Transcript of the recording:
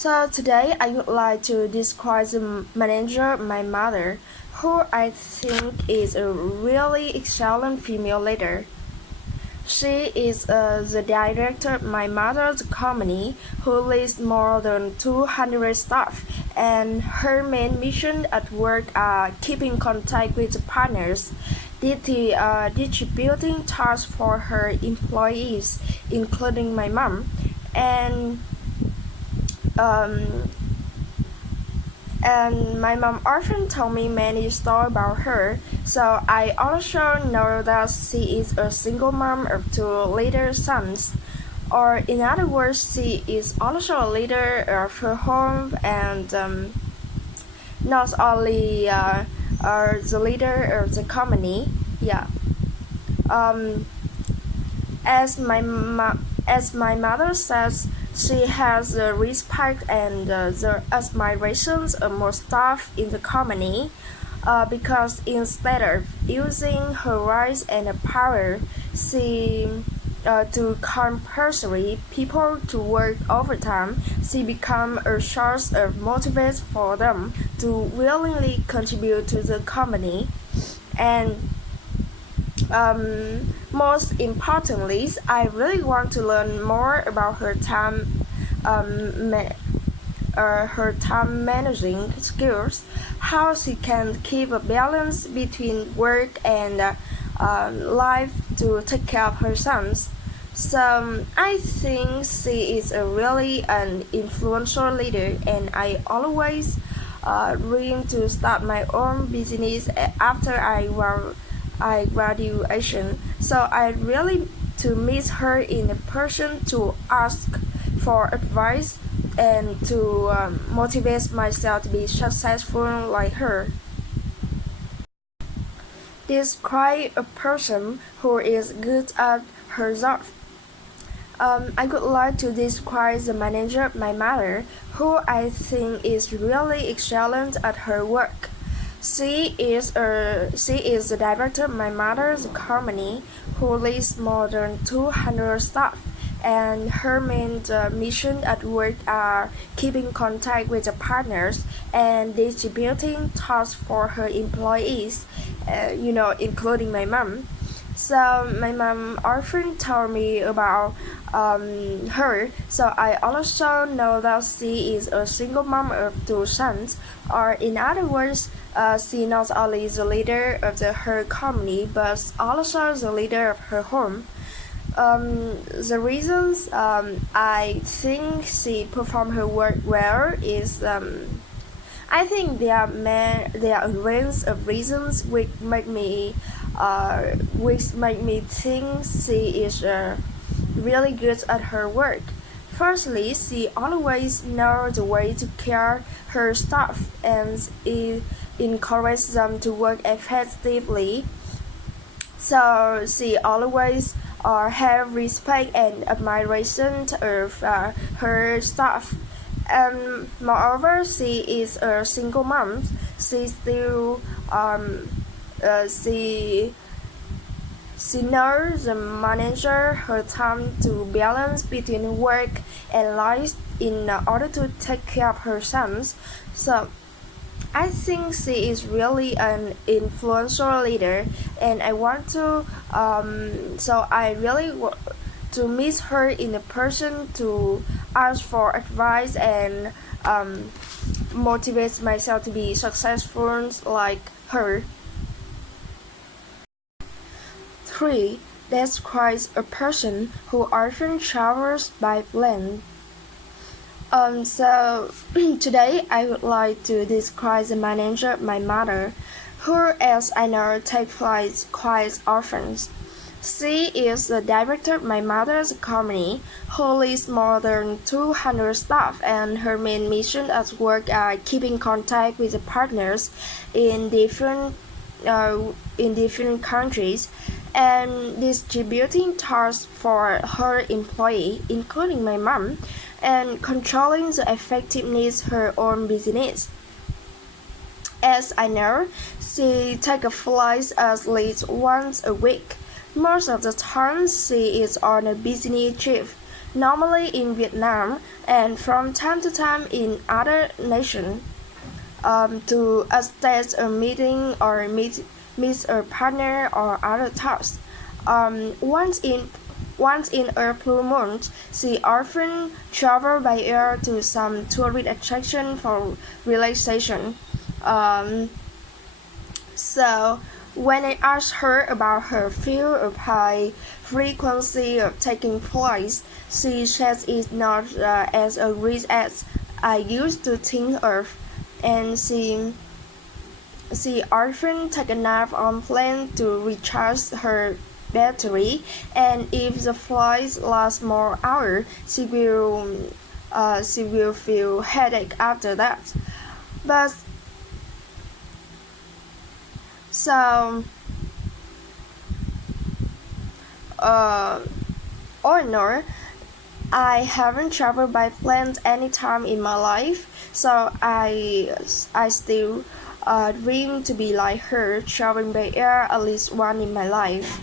So today I would like to describe the manager, my mother, who I think is a really excellent female leader. She is the director of my mother's company, who leads more than 200 staff, and her main mission at work are keeping contact with partners, distributing tasks for her employees, including my mom, and um, and my mom often told me many stories about her, so I also know that she is a single mom of two little sons. Or in other words, she is also a leader of her home and not only the leader of the company. Yeah. Um, as my mother says, she has the respect and the admirations of most staff in the company, because instead of using her rights and power, she to compulsory people to work overtime, she become a source of motivation for them to willingly contribute to the company. And most importantly, I really want to learn more about her time managing skills, how she can keep a balance between work and life to take care of her sons. So I think she is a really an influential leader, and I always dream to start my own business after I graduation. So I really to meet her in person to ask for advice and to motivate myself to be successful like her. Describe a person who is good at her job. I would like to describe the manager, my mother, who I think is really excellent at her work. She is the director of my mother's company, who leads more than 200 staff, and her main mission at work are keeping contact with the partners and distributing tasks for her employees, including my mom. So my mom often told me about her. So I also know that she is a single mom of two sons. Or in other words, she not only is the leader of her company, but also the leader of her home. The reasons I think she performed her work well is I think there are a range of reasons which make me think she is really good at her work. Firstly, she always knows the way to care her staff and encourages them to work effectively. So she always have respect and admiration of her staff. And moreover, she is a single mom. She still she knows the manager her time to balance between work and life in order to take care of her sons. So I think she is really an influential leader, and I want to. So I really want to meet her in person to ask for advice and motivate myself to be successful like her. 3. Describes a person who often travels by plane. So today I would like to describe the manager, my mother, who, as I know, takes flights quite often. She is the director of my mother's company, who leads more than 200 staff, and her main mission at work are keeping contact with the partners in different countries and distributing tasks for her employee, including my mom, and controlling the effectiveness of her own business. As I know, she takes a flight at least once a week. Most of the time, she is on a business trip. normally in Vietnam and from time to time in other nations, to assess a meeting or meet a partner or other tasks. Once in a blue moon, she often travel by air to some tourist attraction for relaxation. Um, so when I asked her about her fear of high frequency of taking place, she says it's not as a risk as I used to think of, and she often takes a nap on plane to recharge her battery, and if the flight lasts more hours, she will feel headache after that. But so uh, or no, I haven't traveled by plane any time in my life, so I still dream to be like her, traveling by air at least once in my life.